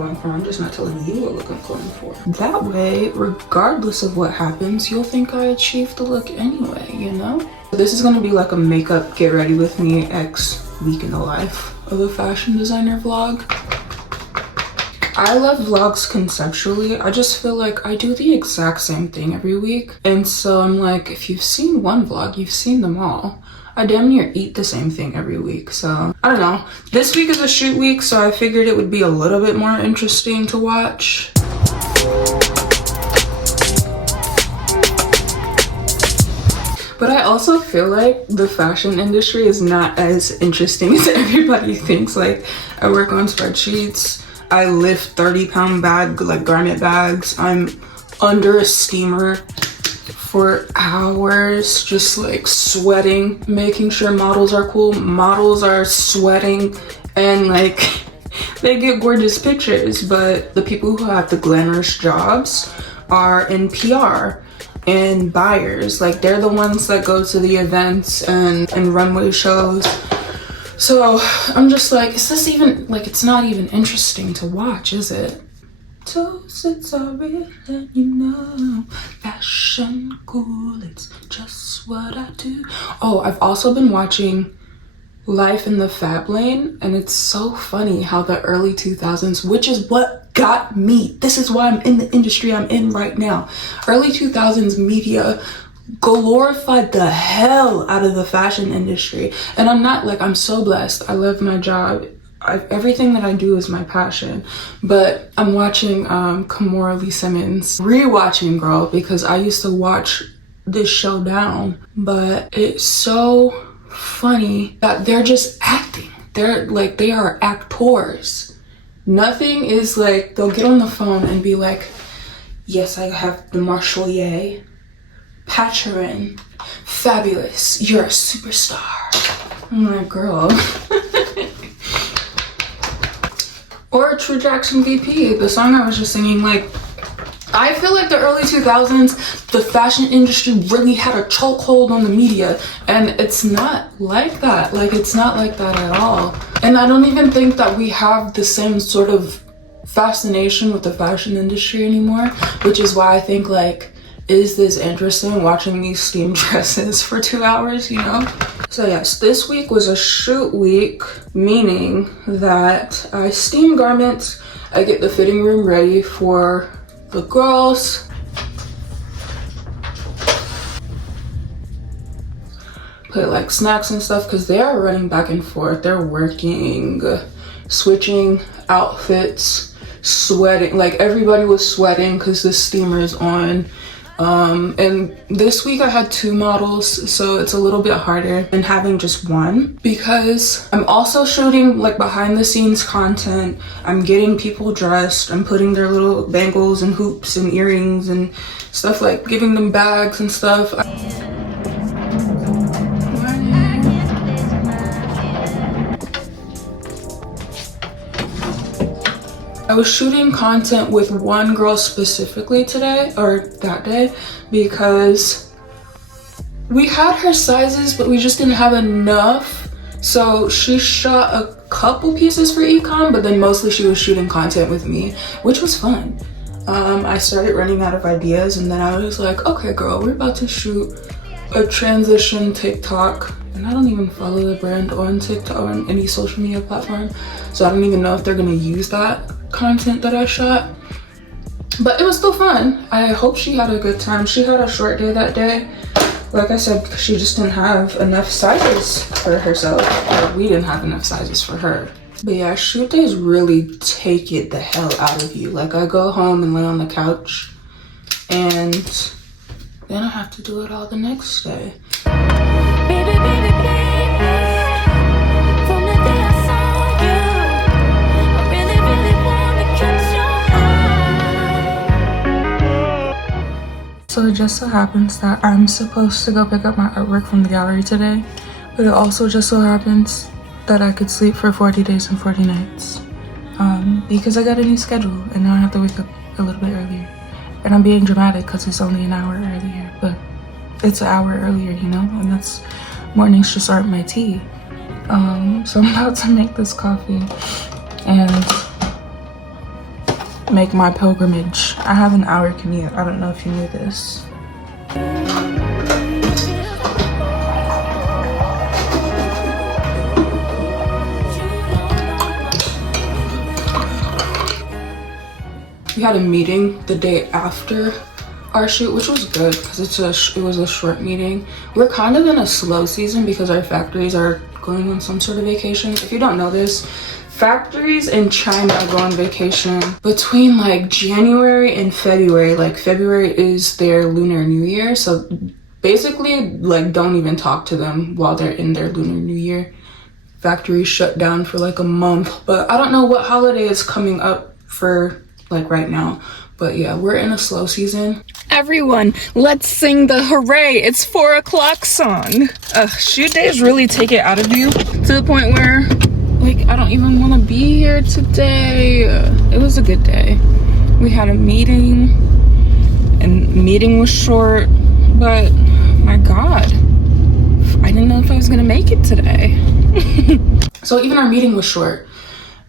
going for. I'm just not telling you what look I'm going for. That way, regardless of what happens, you'll think I achieved the look anyway, you know? This is gonna be like a makeup get ready with me X week in the life of a fashion designer vlog. I love vlogs conceptually. I just feel like I do the exact same thing every week. And so I'm like, if you've seen one vlog, you've seen them all. I damn near eat the same thing every week. So I don't know. This week is a shoot week, so I figured it would be a little bit more interesting to watch. But I also feel like the fashion industry is not as interesting as everybody thinks. Like, I work on spreadsheets. I lift 30-pound garment bags. I'm under a steamer for hours, just like sweating, making sure models are cool. Models are sweating and like they get gorgeous pictures, but the people who have the glamorous jobs are in PR and buyers. Like, they're the ones that go to the events and runway shows. So I'm just like, is this even, like, it's not even interesting to watch, is it? Toasteds are real and you know, fashion cool, it's just what I do. Oh, I've also been watching Life in the Fab Lane, and it's so funny how the early 2000s, which is what got me, this is why I'm in the industry I'm in right now. Early 2000s media glorified the hell out of the fashion industry. And I'm not like, I'm so blessed. I love my job. Everything that I do is my passion. But I'm watching Kimora Lee Simmons, rewatching girl, because I used to watch this show down. But it's so funny that they're just acting. They're like, they are actors. Nothing is like, they'll get on the phone and be like, yes, I have the Marshalier, patch her in, fabulous, you're a superstar. I'm like, girl. Or True Jackson VP, the song I was just singing. Like, I feel like the early 2000s, the fashion industry really had a chokehold on the media, and it's not like that. Like, it's not like that at all. And I don't even think that we have the same sort of fascination with the fashion industry anymore, which is why I think, like, is this interesting watching these steam dresses for 2 hours, you know? So yes, this week was a shoot week, meaning that I steam garments, I get the fitting room ready for the girls. Put like snacks and stuff, because they are running back and forth. They're working, switching outfits, sweating. Like, everybody was sweating because the steamer is on. And this week I had 2 models, so it's a little bit harder than having just one, because I'm also shooting like behind the scenes content. I'm getting people dressed, I'm putting their little bangles and hoops and earrings and stuff, like giving them bags and stuff. I was shooting content with one girl specifically today, or that day, because we had her sizes, but we just didn't have enough. So she shot a couple pieces for econ, but then mostly she was shooting content with me, which was fun. I started running out of ideas, and then I was like, okay girl, we're about to shoot a transition TikTok. And I don't even follow the brand on TikTok or on any social media platform, so I don't even know if they're gonna use that content that I shot. But it was still fun. I hope she had a good time. She had a short day that day, like I said, because she just didn't have enough sizes for herself, or we didn't have enough sizes for her. But yeah, shoot days really take it the hell out of you. Like, I go home and lay on the couch, and then I have to do it all the next day. Baby, baby, baby. From the day I saw you, I really, really wanna catch your eye. So it just so happens that I'm supposed to go pick up my artwork from the gallery today, but it also just so happens that I could sleep for 40 days and 40 nights. Because I got a new schedule and now I have to wake up a little bit earlier. And I'm being dramatic because it's only an hour earlier, but it's an hour earlier, you know, and that's, mornings just aren't my tea. So I'm about to make this coffee, and make my pilgrimage. I have an hour commute. I don't know if you knew this. We had a meeting the day after our shoot, which was good because it was a short meeting. We're kind of in a slow season because our factories are going on some sort of vacation. If you don't know this, factories in China go on vacation between like January and February. Like February is their Lunar New Year, so basically like don't even talk to them while they're in their Lunar New Year. Factories shut down for like a month, but I don't know what holiday is coming up for like right now, but yeah, we're in a slow season. Everyone, let's sing the hooray it's 4 o'clock song. Shoot days really take it out of you to the point where like I don't even want to be here today. It was a good day. We had a meeting and meeting was short, but my god, I didn't know if I was gonna make it today. So even our meeting was short,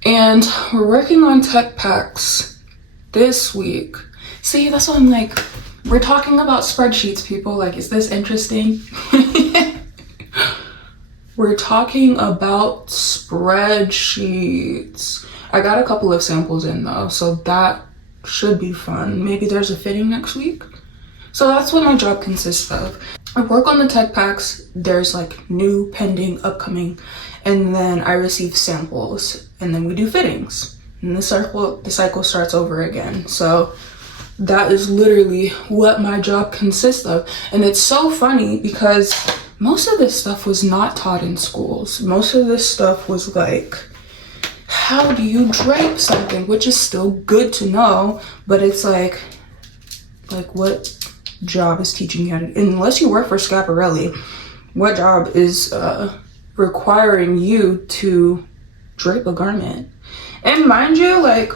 and we're working on tech packs this week. See, that's what I'm like, we're talking about spreadsheets, people. Like, is this interesting? We're talking about spreadsheets. I got a couple of samples in though, so that should be fun. Maybe there's a fitting next week. So that's what my job consists of. I work on the tech packs. There's like new, pending, upcoming, and then I receive samples, and then we do fittings. And the cycle starts over again. So that is literally what my job consists of. And it's so funny because most of this stuff was not taught in schools. Most of this stuff was like, how do you drape something? Which is still good to know, but it's like what job is teaching you how to, unless you work for Schiaparelli, what job is requiring you to drape a garment? And mind you, like,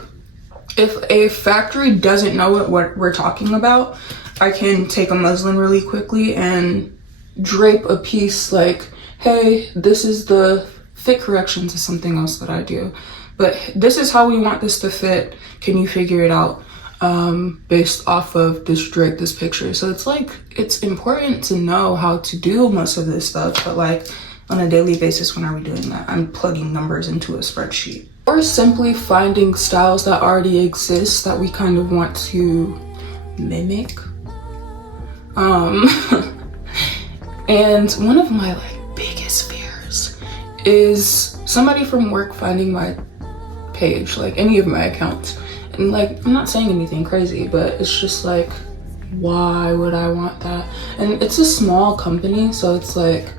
if a factory doesn't know what we're talking about, I can take a muslin really quickly and drape a piece like, hey, this is the fit corrections is something else that I do. But this is how we want this to fit. Can you figure it out based off of this drape, this picture? So it's like, it's important to know how to do most of this stuff, but like on a daily basis, when are we doing that? I'm plugging numbers into a spreadsheet. Or simply finding styles that already exist that we kind of want to mimic. And one of my like biggest fears is somebody from work finding my page, like any of my accounts. And like, I'm not saying anything crazy, but it's just like, why would I want that? And it's a small company, so it's like,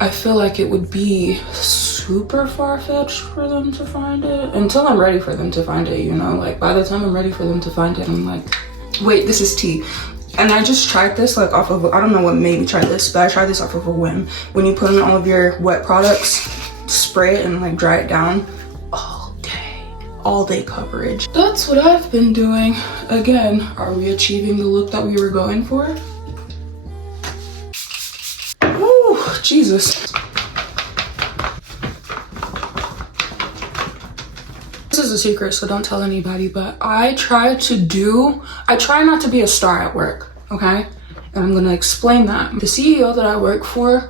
I feel like it would be super far-fetched for them to find it until I'm ready for them to find it, you know? Like, by the time I'm ready for them to find it, I'm like, wait, this is tea. And I just tried this like off of, I don't know what made me try this, but I tried this off of a whim. When you put in all of your wet products, spray it and like dry it down, all day coverage. That's what I've been doing. Again, are we achieving the look that we were going for? Woo, Jesus. This is a secret, so don't tell anybody, but I try not to be a star at work, okay? And I'm gonna explain that. The CEO that I work for,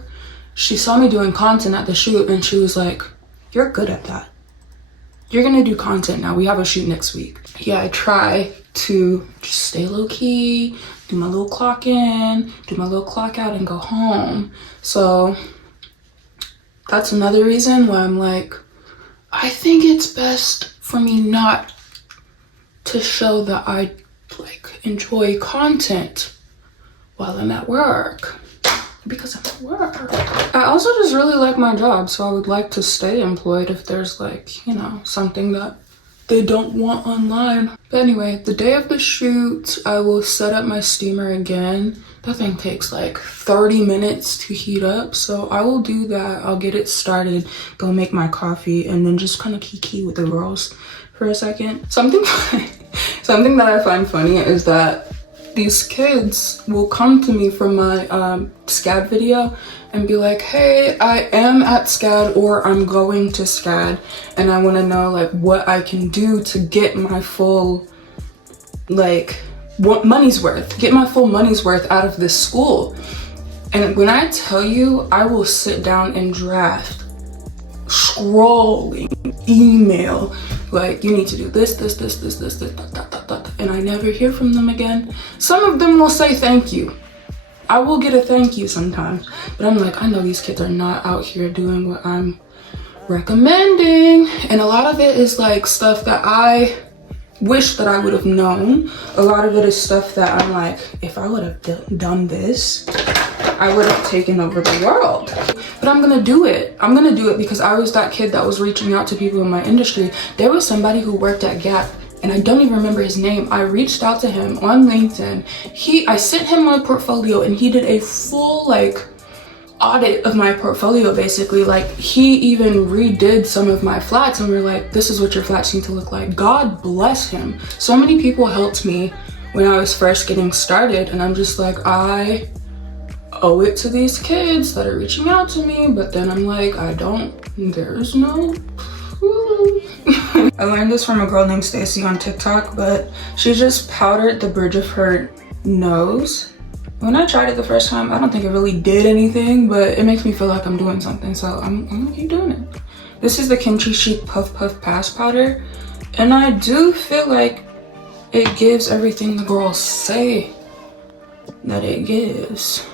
she saw me doing content at the shoot and she was like, you're good at that. You're gonna do content now. We have a shoot next week. Yeah, I try to just stay low key, do my little clock in, do my little clock out and go home. So that's another reason why I'm like, I think it's best for me not to show that I like enjoy content while I'm at work, because I'm at work. I also just really like my job, so I would like to stay employed if there's like, you know, something that they don't want online. But anyway, the day of the shoot, I will set up my steamer again. That thing takes like 30 minutes to heat up, so I will do that. I'll get it started, go make my coffee, and then just kind of kiki with the girls for a second. Something that I find funny is that these kids will come to me from my SCAD video and be like, hey, I am at SCAD or I'm going to SCAD and I want to know like what I can do to get my full like what money's worth, get my full money's worth out of this school. And when I tell you, I will sit down and draft, scrolling, email, like, you need to do this, and I never hear from them again. Some of them will say thank you. I will get a thank you sometimes, but I'm like, I know these kids are not out here doing what I'm recommending. And a lot of it is like stuff that I wish that I would have known. A lot of it is stuff that I'm like, if I would have done this, I would have taken over the world. But I'm gonna do it. I'm gonna do it because I was that kid that was reaching out to people in my industry. There was somebody who worked at Gap, and I don't even remember his name. I reached out to him on LinkedIn. I sent him my portfolio, and he did a full like audit of my portfolio, basically. Like, he even redid some of my flats, and we're like, this is what your flats need to look like. God bless him. So many people helped me when I was first getting started, and I'm just like, I owe it to these kids that are reaching out to me. But then I'm like, there's no I learned this from a girl named Stacy on TikTok, but she just powdered the bridge of her nose. When I tried it the first time, I don't think it really did anything, but it makes me feel like I'm doing something, so I'm gonna keep doing it. This is the Kimchi Chic Puff Puff Pass Powder, and I do feel like it gives everything the girls say that it gives.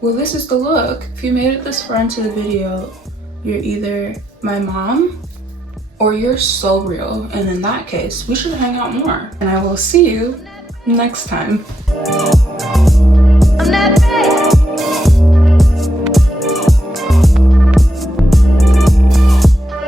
Well, this is the look. If you made it this far into the video, you're either my mom or you're so real. And in that case, we should hang out more. And I will see you next time.